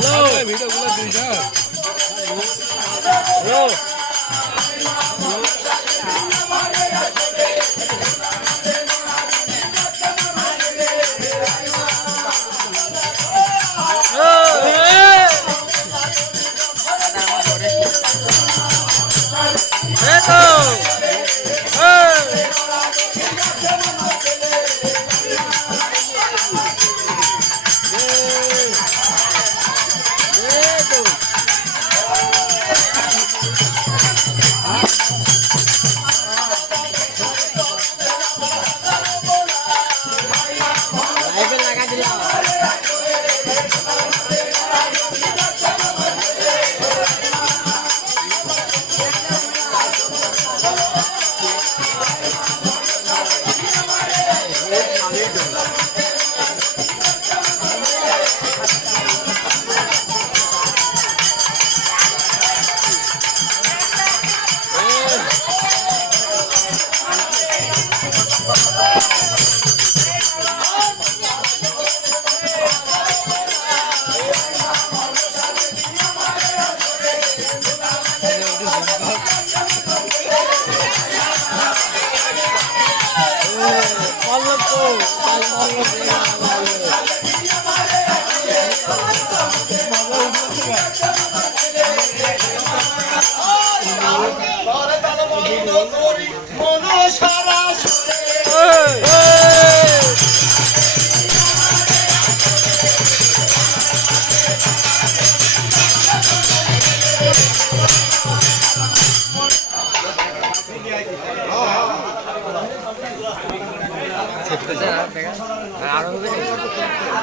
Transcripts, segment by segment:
hello video গুলো this hello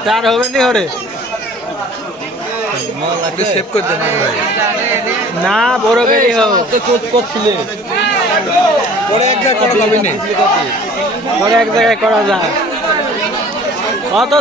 তার হবে নি হরে সেভ করে দেন ভাই না বড় গাড়ি হোক তো কোচ করছিলে পরে এক জায়গায় করা যাবে না পরে এক জায়গায় করা যায় কত